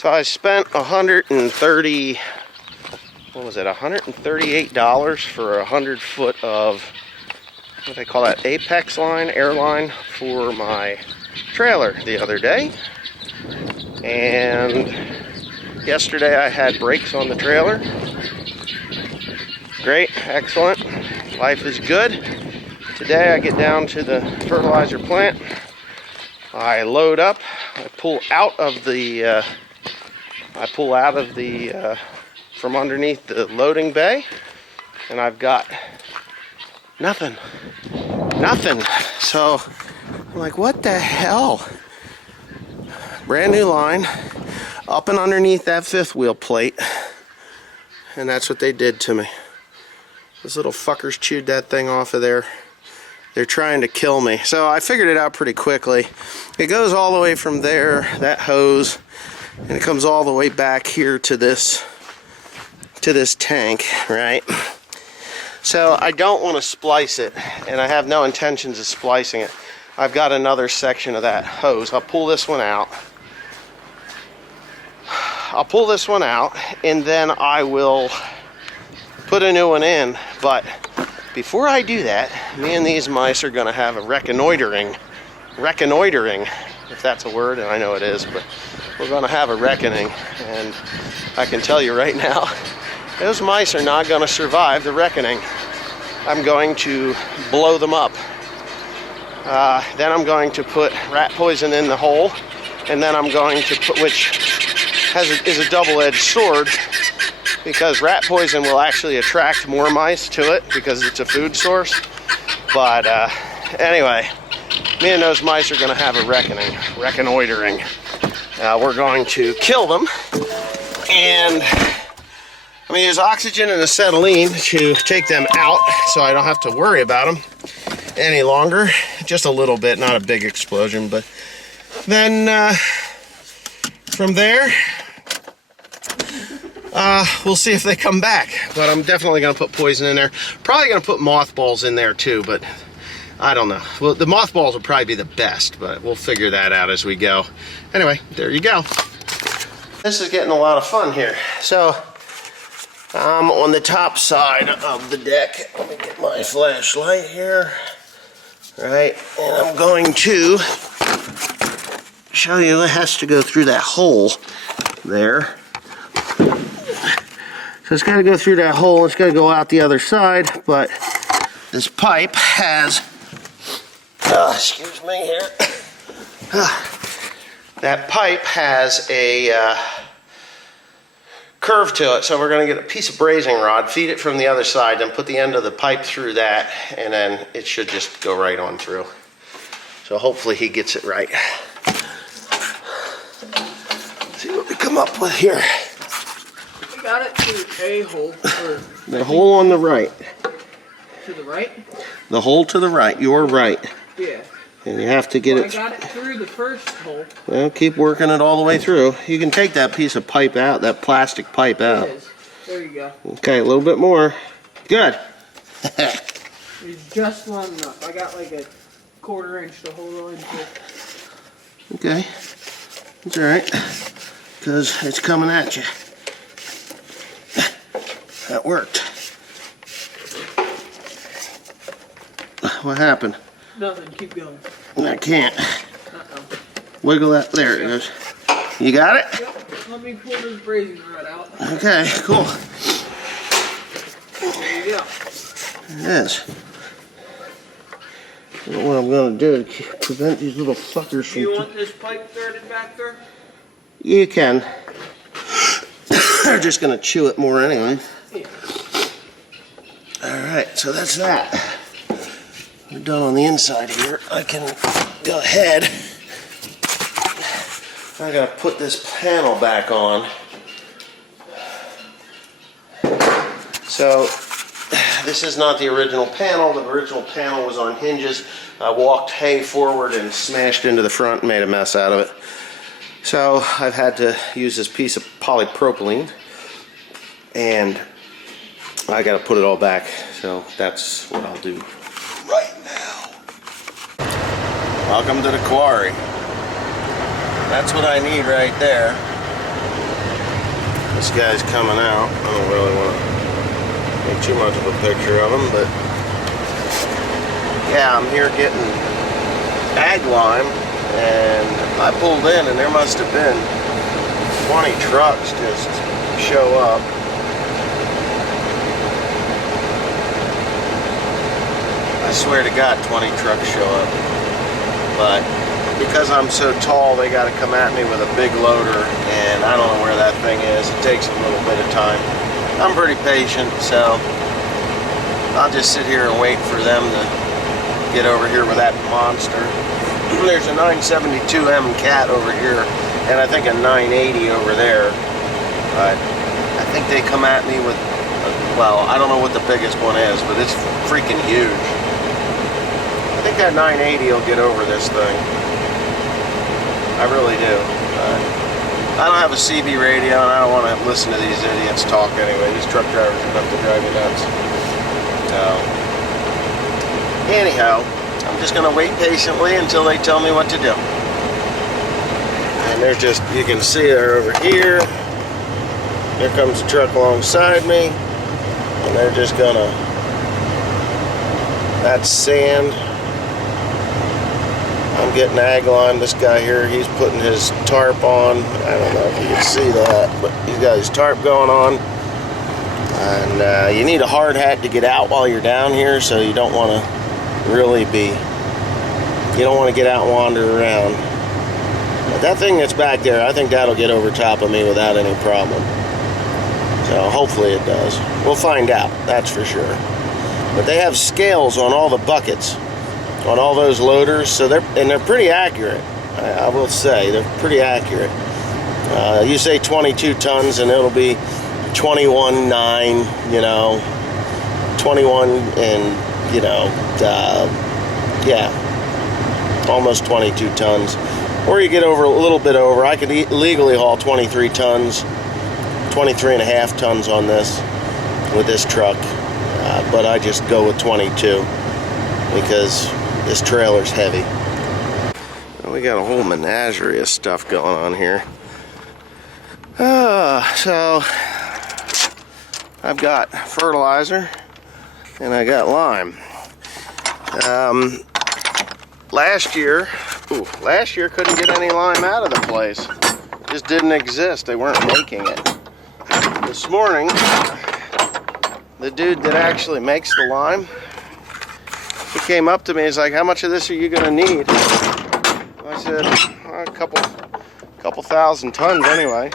So I spent $138 for 100 foot of, what do they call that, apex line, air line for my trailer the other day. And yesterday I had brakes on the trailer. Great, excellent, life is good. Today I get down to the fertilizer plant, I load up, I pull out of the from underneath the loading bay, and I've got nothing. So I'm like, what the hell? Brand new line, up and underneath that fifth wheel plate, and that's what they did to me. Those little fuckers chewed that thing off of there. They're trying to kill me. So I figured it out pretty quickly. It goes all the way from there, that hose, and it comes all the way back here to this tank, right? So I don't want to splice it, and I have no intentions of splicing it. I've got another section of that hose. I'll pull this one out. And then I will put a new one in. But before I do that, me and these mice are going to have a reconnoitering, if that's a word, and I know it is, but we're going to have a reckoning. And I can tell you right now, those mice are not going to survive the reckoning. I'm going to blow them up. Then I'm going to put rat poison in the hole, and then I'm going to put, which is a double-edged sword, because rat poison will actually attract more mice to it because it's a food source. But anyway, me and those mice are going to have a reconnoitering. We're going to kill them, and I'm going to use oxygen and acetylene to take them out so I don't have to worry about them any longer. Just a little bit, not a big explosion. But then from there, we'll see if they come back. But I'm definitely going to put poison in there. Probably going to put mothballs in there too, but I don't know. Well, the mothballs will probably be the best, but we'll figure that out as we go. Anyway, there you go. This is getting a lot of fun here. So I'm on the top side of the deck. Let me get my flashlight here. Right, and I'm going to show you it has to go through that hole there. So it's got to go through that hole. It's got to go out the other side, but this pipe has, excuse me here. That pipe has a curve to it, so we're going to get a piece of brazing rod, feed it from the other side, then put the end of the pipe through that, and then it should just go right on through. So hopefully he gets it right. Let's see what we come up with here. We got it to a hole. Or the hole on the right. To the right? The hole to the right. You're right. Yeah. And you have to get it. I got it through the first hole. Well, keep working it all the way through. You can take that piece of pipe out, that plastic pipe out. It is. There you go. Okay, a little bit more. Good. It's just long enough. I got like a 1/4 inch to hold on to. Okay. It's alright. Because it's coming at you. That worked. What happened? Nothing. Keep going. I can't. Wiggle that. There it goes. You got it? Yep. Let me pull this brazing rod out. Okay, cool. There you go. It is. What I'm going to do is prevent these little fuckers from... Do you want this pipe threaded back there? You can. They're just going to chew it more anyway. Yeah. Alright, so that's that. We're done on the inside here. I can go ahead. I gotta put this panel back on. So this is not the original panel. The original panel was on hinges. I walked hay forward and smashed into the front and made a mess out of it. So I've had to use this piece of polypropylene, and I gotta put it all back. So that's what I'll do right now. Welcome to the quarry. That's what I need right there. This guy's coming out. I don't really want to make too much of a picture of him, but yeah, I'm here getting ag lime, and I pulled in and there must have been 20 trucks just show up. I swear to God, 20 trucks show up. But because I'm so tall, they got to come at me with a big loader, and I don't know where that thing is. It takes a little bit of time. I'm pretty patient, so I'll just sit here and wait for them to get over here with that monster. There's a 972M Cat over here, and I think a 980 over there. But I think they come at me with, well, I don't know what the biggest one is, but it's freaking huge. I think that 980 will get over this thing. I really do. I don't have a CB radio, and I don't want to listen to these idiots talk anyway. These truck drivers are enough to drive me nuts. Anyhow, I'm just going to wait patiently until they tell me what to do. And they're just, you can see they're over here. Here comes the truck alongside me. And they're just going to, that's sand. I'm getting ag lime. This guy here, he's putting his tarp on. I don't know if you can see that, but he's got his tarp going on. And you need a hard hat to get out while you're down here, so you don't want to really be, you don't want to get out and wander around. But that thing that's back there, I think that'll get over top of me without any problem. So hopefully it does. We'll find out, that's for sure. But they have scales on all the buckets, on all those loaders, so they're pretty accurate. I will say they're pretty accurate. You say 22 tons, and it'll be 21.9, you know, 21 and you know, yeah, almost 22 tons. Or you get over a little bit over. I could legally haul 23 tons, 23 and a half tons on this with this truck, but I just go with 22 because this trailer's heavy. Well, we got a whole menagerie of stuff going on here. So I've got fertilizer and I got lime. Last year couldn't get any lime out of the place. It just didn't exist. They weren't making it. This morning, the dude that actually makes the lime, he came up to me. He's like, "How much of this are you gonna need?" I said, "A couple thousand tons anyway."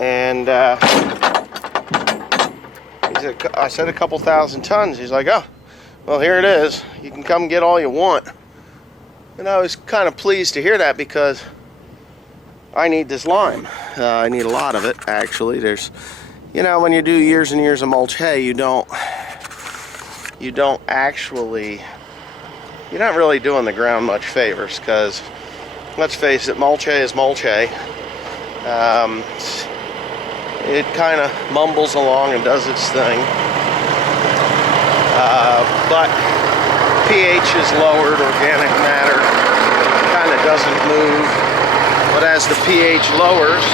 And I said a couple thousand tons. He's like, "Oh, well, here it is. You can come get all you want." And I was kind of pleased to hear that because I need this lime. I need a lot of it, actually. There's, you know, when you do years and years of mulch hay, you're not really doing the ground much favors, because let's face it, mulch hay is mulch hay. It kind of mumbles along and does its thing, but pH is lowered, organic matter kind of doesn't move, but as the pH lowers,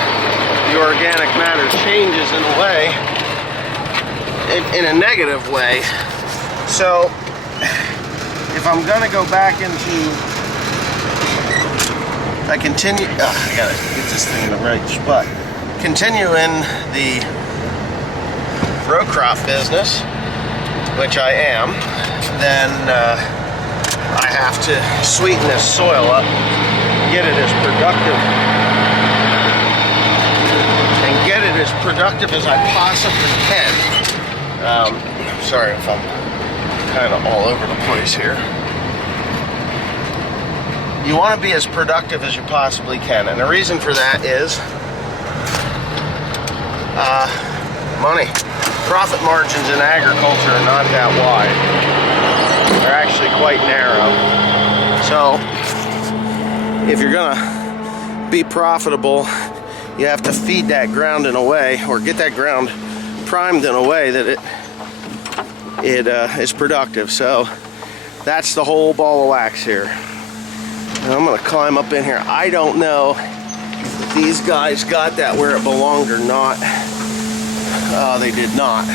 the organic matter changes in a way, in a negative way. So if I'm gonna go back into, I gotta get this thing in the right spot. Continue in the row crop business, which I am, then I have to sweeten this soil up, get it as productive, and get it as productive as I possibly can. Sorry if I'm kind of all over the place here. You want to be as productive as you possibly can, and the reason for that is money. Profit margins in agriculture are not that wide. They're actually quite narrow. So if you're gonna be profitable, you have to feed that ground in a way, or get that ground primed in a way that it is productive. So that's the whole ball of wax here. And I'm gonna climb up in here. I don't know if these guys got that where it belonged or not. They did not.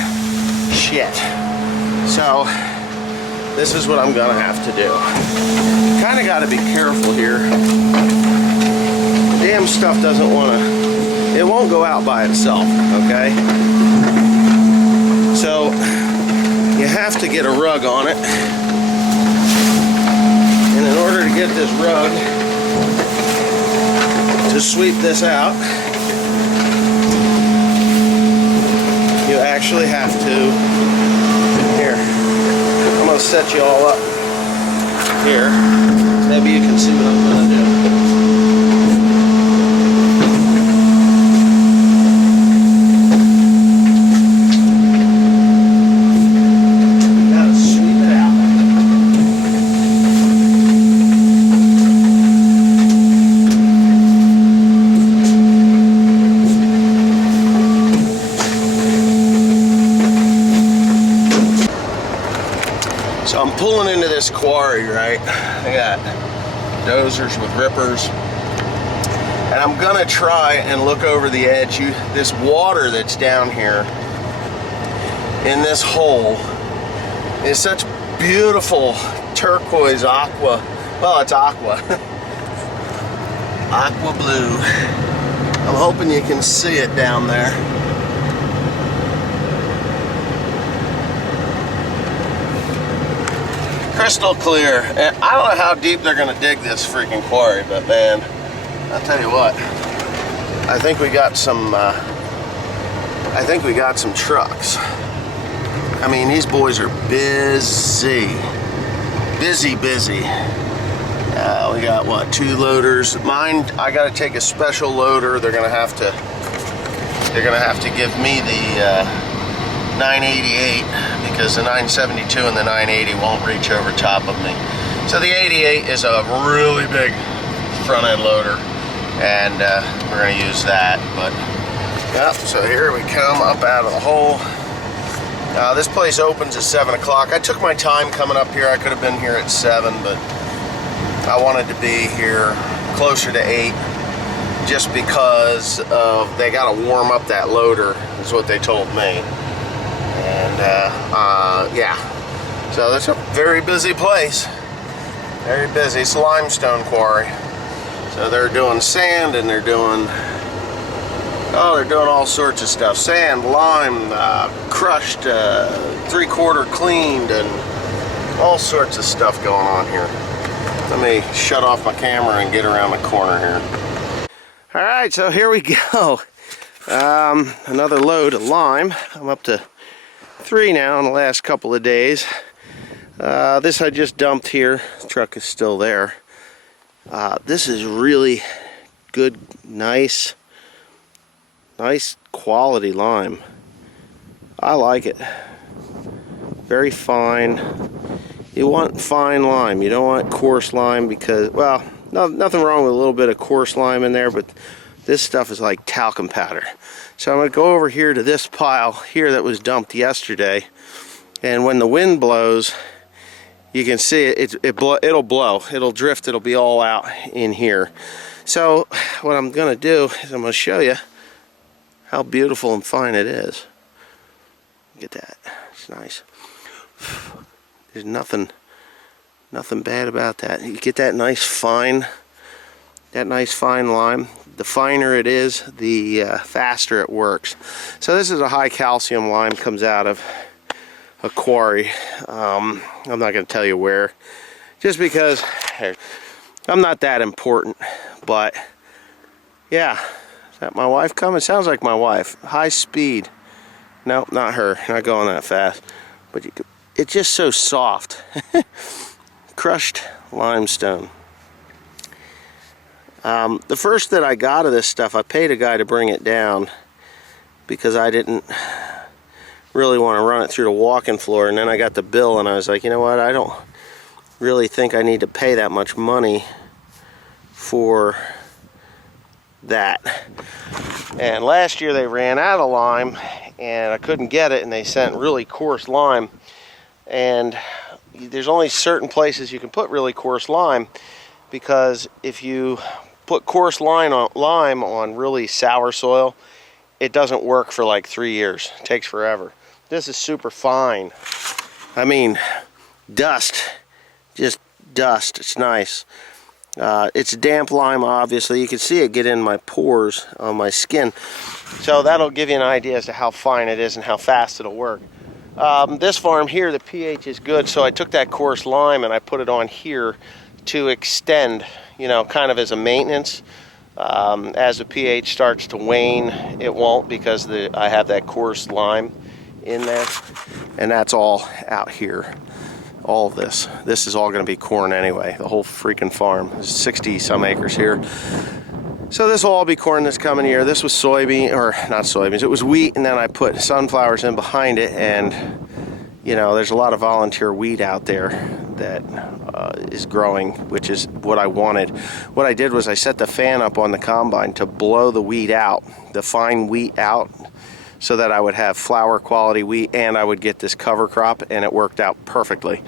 Shit. So, this is what I'm gonna have to do. Kind of got to be careful here. The damn stuff doesn't want to, it won't go out by itself, okay? So, you have to get a rug on it. And in order to get this rug to sweep this out, you actually have to, here, I'm going to set you all up here. Maybe you can see what I'm going to do. Gotta sweep it out. So I'm pulling into this quarry, right? I got dozers with rippers. And I'm gonna try and look over the edge. This water that's down here in this hole is such beautiful turquoise aqua. Well, it's aqua. Aqua blue. I'm hoping you can see it down there. Crystal clear. And I don't know how deep they're gonna dig this freaking quarry, but man, I'll tell you what. I think we got some trucks. I mean, these boys are busy. Busy. We got what, 2 loaders. Mine, I gotta take a special loader. They're gonna have to give me the 988 because the 972 and the 980 won't reach over top of me. So the 88 is a really big front end loader, and we're going to use that. But yep, so here we come up out of the hole. This place opens at 7 o'clock. I took my time coming up here. I could have been here at 7, but I wanted to be here closer to 8 just because they got to warm up that loader, is what they told me. And yeah, so that's a very busy place. Very busy. It's a limestone quarry. So they're doing sand and they're doing all sorts of stuff. Sand, lime, crushed, 3/4 cleaned, and all sorts of stuff going on here. Let me shut off my camera and get around the corner here. All right, so here we go. Another load of lime. I'm up to 3 now in the last couple of days. This I just dumped here. The truck is still there. This is really good, nice quality lime. I like it. Very fine. You want fine lime. You don't want coarse lime because, well, nothing wrong with a little bit of coarse lime in there, but this stuff is like talcum powder. So I'm going to go over here to this pile here that was dumped yesterday, and when the wind blows, you can see it'll blow, it'll drift, it'll be all out in here. So what I'm going to do is I'm going to show you how beautiful and fine it is. Look at that, it's nice. There's nothing bad about that. You get that nice fine lime. The finer it is, the faster it works. So this is a high calcium lime, comes out of a quarry. I'm not going to tell you where, just because I'm not that important. But yeah, is that my wife coming? Sounds like my wife. High speed. No, not her. Not going that fast. But it's just so soft. Crushed limestone. The first that I got of this stuff, I paid a guy to bring it down because I didn't really want to run it through the walking floor, and then I got the bill and I was like, you know what, I don't really think I need to pay that much money for that. And last year they ran out of lime and I couldn't get it, and they sent really coarse lime, and there's only certain places you can put really coarse lime, because if you put coarse lime on really sour soil, it doesn't work for like 3 years. It takes forever. This is super fine. I mean, dust, just dust. It's nice. It's damp lime, obviously. You can see it get in my pores on my skin. So that'll give you an idea as to how fine it is and how fast it'll work. This farm here, the pH is good, so I took that coarse lime and I put it on here to extend, you know, kind of as a maintenance. As the pH starts to wane, it won't, because I have that coarse lime in there. And that's all out here. All of this. This is all going to be corn anyway. The whole freaking farm. There's 60 some acres here. So this will all be corn this coming year. This was soybean, or not soybeans, it was wheat, and then I put sunflowers in behind it. And you know, there's a lot of volunteer wheat out there that is growing, which is what I wanted. What I did was I set the fan up on the combine to blow the wheat out, the fine wheat out, so that I would have flour quality wheat and I would get this cover crop, and it worked out perfectly.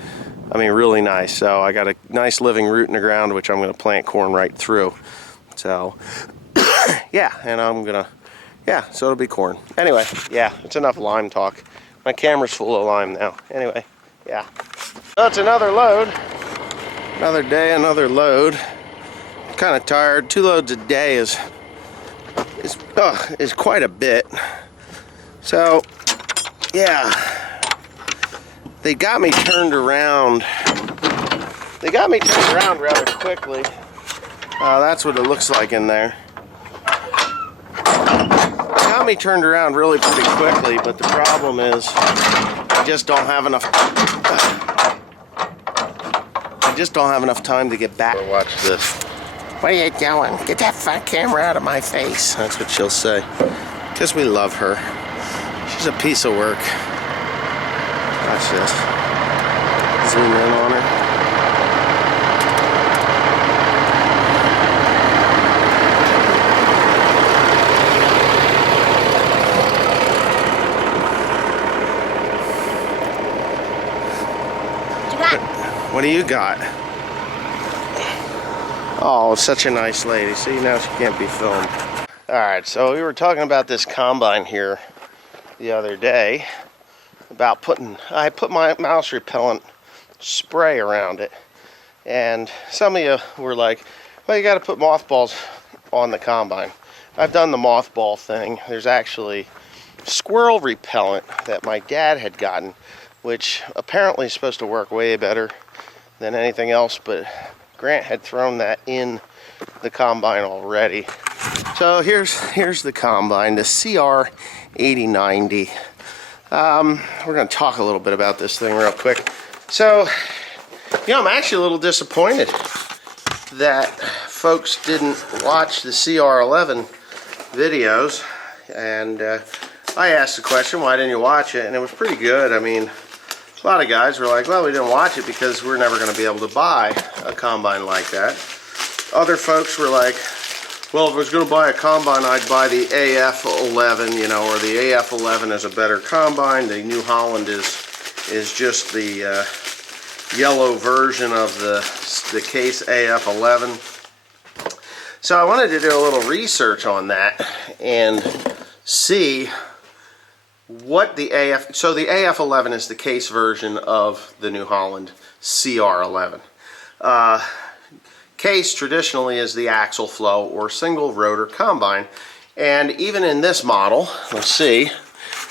I mean, really nice. So I got a nice living root in the ground, which I'm going to plant corn right through. So yeah, and I'm gonna, yeah, so it'll be corn. Anyway, yeah, it's enough lime talk. My camera's full of lime now. Anyway, yeah. So it's another load. Another day, another load. I'm kind of tired. 2 loads a day is quite a bit. So, yeah, they got me turned around. They got me turned around rather quickly. That's what it looks like in there. Got me turned around really pretty quickly, but the problem is I just don't have enough. I just don't have enough time to get back. Watch this. Where are you going? Get that fat camera out of my face. That's what she'll say. Because we love her. She's a piece of work. Watch this. Zoom in on her. What do you got? Oh, such a nice lady. See, now she can't be filmed. Alright, so we were talking about this combine here the other day. About I put my mouse repellent spray around it. And some of you were like, well, you got to put mothballs on the combine. I've done the mothball thing. There's actually squirrel repellent that my dad had gotten, which apparently is supposed to work way better than anything else, but Grant had thrown that in the combine already. So here's the combine, the CR8090. We're going to talk a little bit about this thing real quick. So, you know, I'm actually a little disappointed that folks didn't watch the CR11 videos, and I asked the question, why didn't you watch it? And it was pretty good. I mean, a lot of guys were like, well, we didn't watch it because we're never going to be able to buy a combine like that. Other folks were like, well, if I was going to buy a combine, I'd buy the AF11, you know, or the AF11 is a better combine. The New Holland is just the yellow version of the Case AF11. So I wanted to do a little research on that and see what the so the AF11 is the Case version of the New Holland CR11. Case traditionally is the axle flow or single rotor combine, and even in this model, let's see,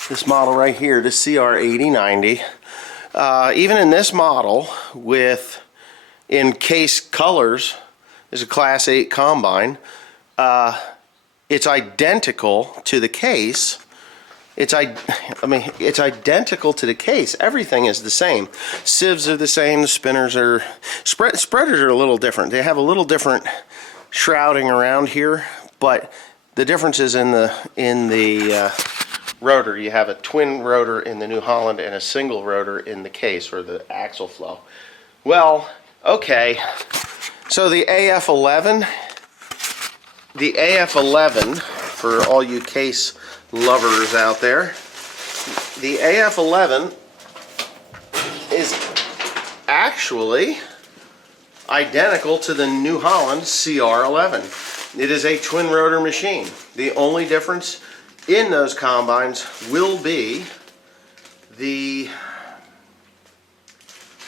this model right here, the CR8090, even in this model in Case colors, is a Class 8 combine. It's identical to the Case. It's identical to the Case. Everything is the same. Sieves are the same. The spinners are... Spreaders are a little different. They have a little different shrouding around here, but the difference is in the rotor. You have a twin rotor in the New Holland and a single rotor in the Case, or the axle flow. Well, okay. So the AF11, for all you Case lovers out there, the AF11 is actually identical to the New Holland CR11. It is a twin rotor machine. The only difference in those combines will be the,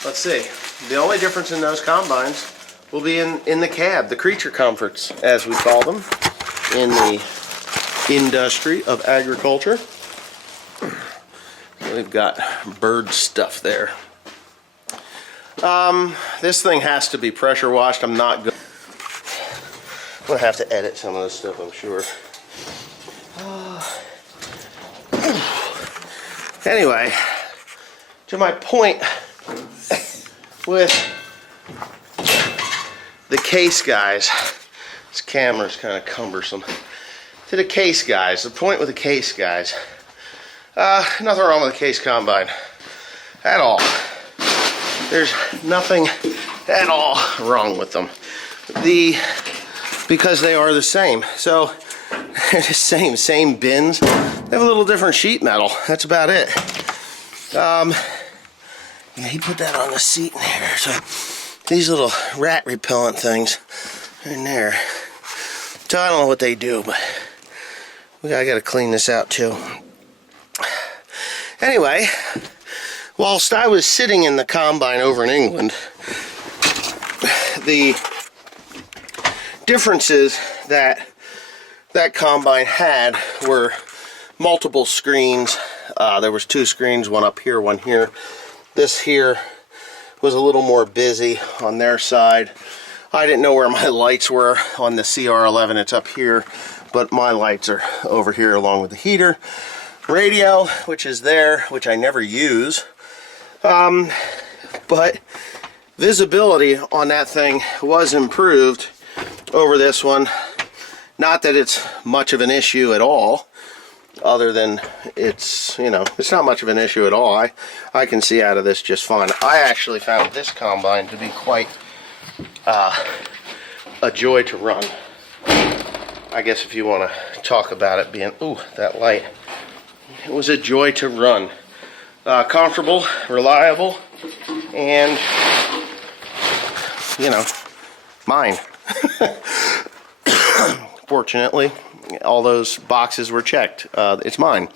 let's see, the only difference in those combines will be in the cab, the creature comforts, as we call them, in the industry of agriculture. We've got bird stuff there. This thing has to be pressure washed. I'm not good. I'm gonna have to edit some of this stuff, I'm sure. Anyway, to my point with the case guys, this camera's kind of cumbersome. To the case guys, the point with the case guys, nothing wrong with the case combine at all. There's nothing at all wrong with them. Because they are the same. So they're the same bins. They have a little different sheet metal. That's about it. Yeah, he put that on the seat in here. So these little rat repellent things are in there. So I don't know what they do, but I gotta clean this out too. Anyway, whilst I was sitting in the combine over in England, the differences that combine had were multiple screens. There was 2 screens, one up here, one here. This here was a little more busy on their side. I didn't know where my lights were on the CR11. It's up here, but my lights are over here along with the heater. Radio, which is there, which I never use. But visibility on that thing was improved over this one. Not that it's much of an issue at all, other than it's, you know, it's not much of an issue at all. I can see out of this just fine. I actually found this combine to be quite a joy to run. I guess if you want to talk about it being, ooh, that light. It was a joy to run. Comfortable, reliable, and, you know, mine. Fortunately, all those boxes were checked. It's mine.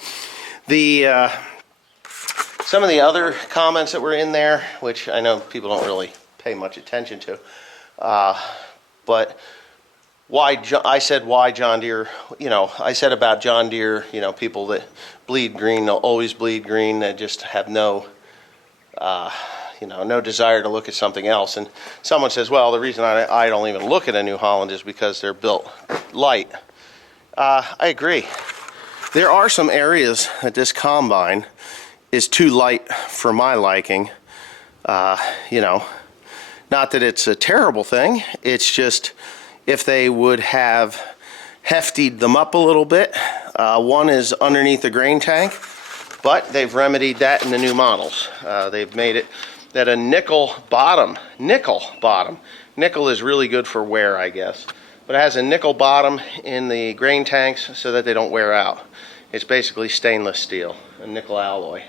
Some of the other comments that were in there, which I know people don't really pay much attention to, but I said why John Deere, you know, I said about John Deere, you know, people that bleed green, they'll always bleed green, they just have no, you know, no desire to look at something else. And someone says, well, the reason I don't even look at a New Holland is because they're built light. I agree. There are some areas that this combine is too light for my liking. You know, not that it's a terrible thing, it's just if they would have heftied them up a little bit. One is underneath the grain tank, but they've remedied that in the new models. They've made it that a nickel bottom. Nickel is really good for wear, I guess. But it has a nickel bottom in the grain tanks so that they don't wear out. It's basically stainless steel, a nickel alloy.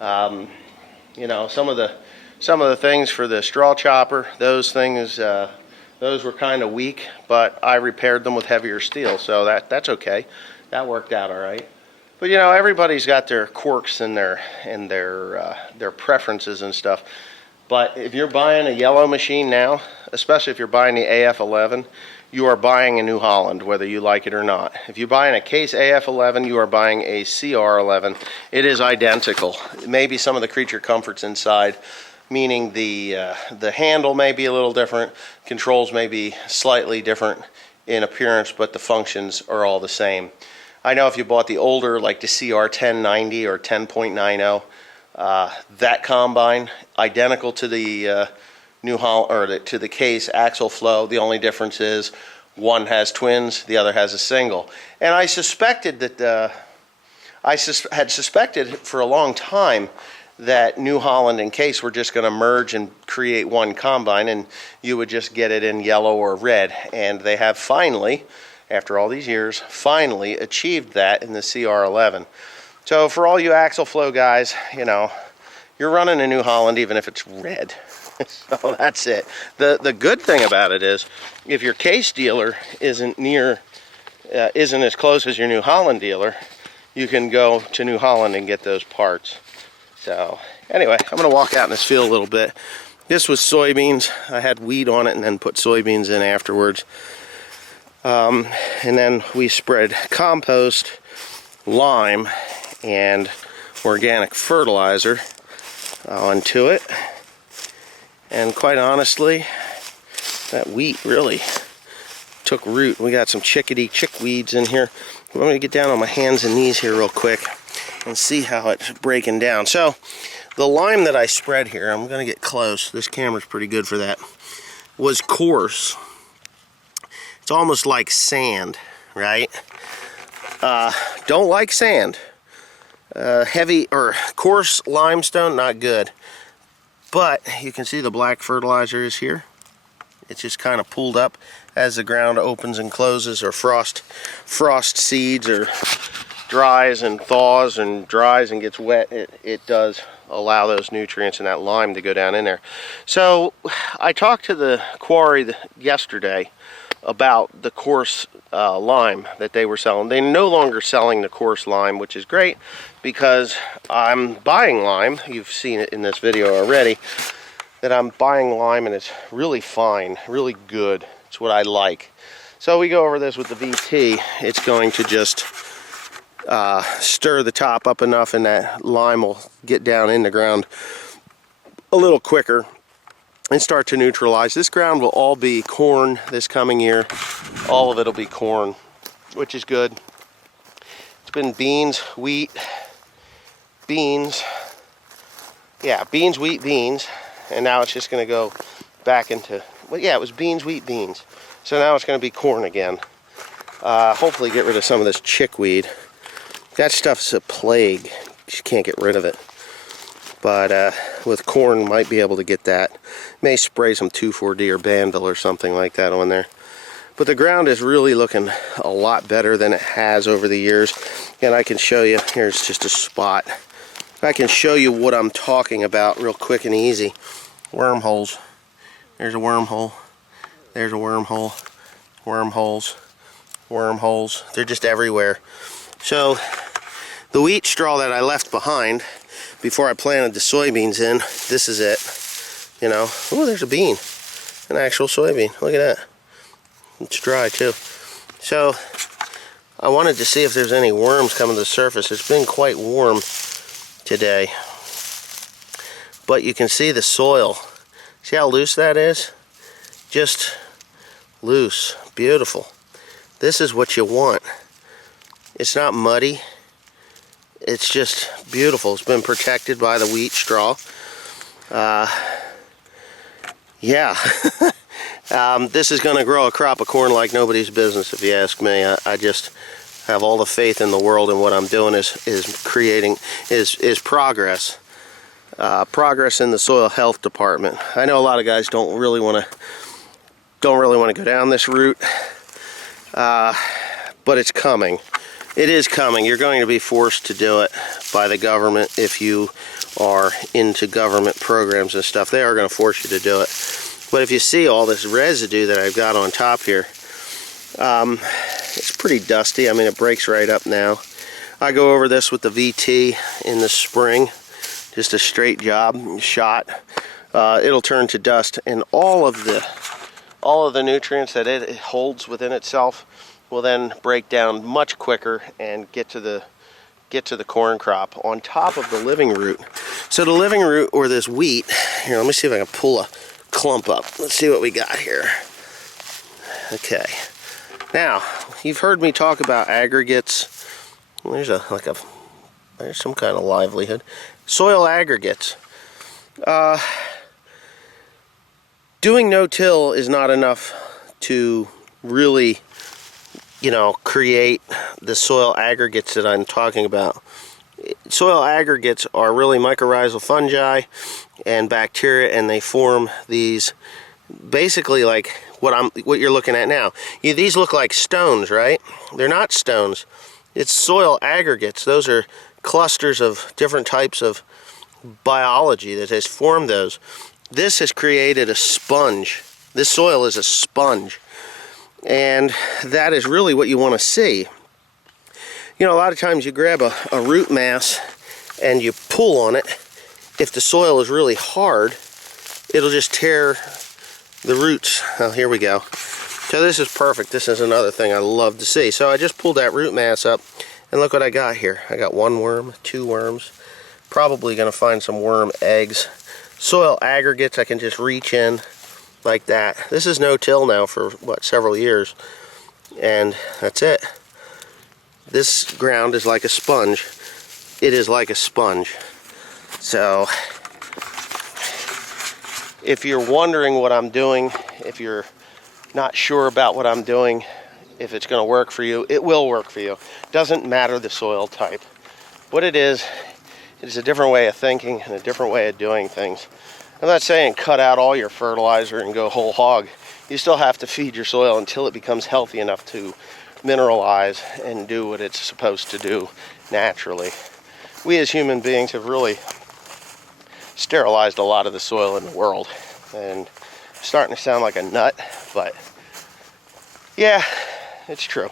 You know, some of the things for the straw chopper, those things, those were kind of weak, but I repaired them with heavier steel, so that's okay. That worked out all right. But you know, everybody's got their quirks and their preferences and stuff. But if you're buying a yellow machine now, especially if you're buying the AF11, you are buying a New Holland, whether you like it or not. If you're buying a case AF11, you are buying a CR11. It is identical. Maybe some of the creature comforts inside, meaning the handle may be a little different, controls may be slightly different in appearance, but the functions are all the same. I know if you bought the older, like the CR1090 or 10.90, that combine, identical to the New Holland, or to the case axle flow. The only difference is one has twins, the other has a single. And I suspected that had suspected for a long time that New Holland and case were just going to merge and create one combine, and you would just get it in yellow or red. And they have finally, after all these years, finally achieved that in the CR11. So for all you axle flow guys, you know, you're running a New Holland even if it's red. So that's it. The good thing about it is, if your case dealer isn't as close as your New Holland dealer, you can go to New Holland and get those parts. So anyway, I'm gonna walk out in this field a little bit. This was soybeans. I had wheat on it and then put soybeans in afterwards. And then we spread compost, lime, and organic fertilizer onto it. And quite honestly, that wheat really took root. We got some chickweeds in here. I'm going to get down on my hands and knees here real quick and see how it's breaking down. So the lime that I spread here, I'm going to get close. This camera's pretty good for that. Was coarse. It's almost like sand, right? Don't like sand. Heavy or coarse limestone, not good. But you can see the black fertilizer is here. It's just kind of pulled up as the ground opens and closes, or frost seeds, or dries and thaws and dries and gets wet. It does allow those nutrients and that lime to go down in there. So I talked to the quarry yesterday about the coarse lime that they were selling. They're no longer selling the coarse lime, which is great, because I'm buying lime. You've seen it in this video already, that I'm buying lime and it's really fine, really good. It's what I like. So we go over this with the VT. It's going to just stir the top up enough, and that lime will get down in the ground a little quicker and start to neutralize. This ground will all be corn this coming year. All of it will be corn, which is good. It's been beans, wheat, beans. Yeah, beans, wheat, beans. And now it's just going to go back into, well, yeah, it was beans, wheat, beans. So now it's going to be corn again. Hopefully get rid of some of this chickweed. That stuff's a plague. You just can't get rid of it. But with corn, might be able to get that. May spray some 2,4-D or Banville or something like that on there. But the ground is really looking a lot better than it has over the years. And I can show you, here's just a spot. I can show you what I'm talking about real quick and easy. Wormholes. There's a wormhole. There's a wormhole. Wormholes. Wormholes. They're just everywhere. So the wheat straw that I left behind before I planted the soybeans in, this is it. You know, oh, there's a bean. An actual soybean. Look at that. It's dry too. So I wanted to see if there's any worms coming to the surface. It's been quite warm today. But you can see the soil. See how loose that is? Just loose. Beautiful. This is what you want. It's not muddy. It's just beautiful. It's been protected by the wheat straw. Yeah. This is going to grow a crop of corn like nobody's business, if you ask me. I just have all the faith in the world, and what I'm doing is creating progress. Progress in the soil health department. I know a lot of guys don't really want to go down this route, but it's coming. It is coming. You're going to be forced to do it by the government if you are into government programs and stuff. They are going to force you to do it. But if you see all this residue that I've got on top here, it's pretty dusty. I mean, it breaks right up now. I go over this with the VT in the spring, just a straight shot. It'll turn to dust, and all of the nutrients that it holds within itself will then break down much quicker and get to the corn crop on top of the living root. So the living root, or this wheat, here, let me see if I can pull a clump up. Let's see what we got here. Okay. Now, you've heard me talk about aggregates. There's some kind of livelihood. Soil aggregates. Doing no-till is not enough to really, create the soil aggregates that I'm talking about. Soil aggregates are really mycorrhizal fungi and bacteria, and they form these, basically like what you're looking at now. These look like stones, right? They're not stones. It's soil aggregates. Those are clusters of different types of biology that has formed those. this has created a sponge. This soil is a sponge. And that is really what you want to see. You know, a lot of times you grab a root mass and you pull on it. If the soil is really hard, it'll just tear the roots. Oh, here we go. So this is perfect. This is another thing I love to see. So I just pulled that root mass up, and look what I got here. I got 1 worm, 2 worms. Probably going to find some worm eggs. Soil aggregates I can just reach in like that. This is no-till now for, what, several years. And that's it. This ground is like a sponge. It is like a sponge. So, if you're wondering what I'm doing, if you're not sure about what I'm doing, if it's going to work for you, it will work for you. Doesn't matter the soil type. What it is a different way of thinking and a different way of doing things. I'm not saying cut out all your fertilizer and go whole hog. You still have to feed your soil until it becomes healthy enough to mineralize and do what it's supposed to do naturally. We as human beings have really sterilized a lot of the soil in the world, and I'm starting to sound like a nut, but yeah, it's true.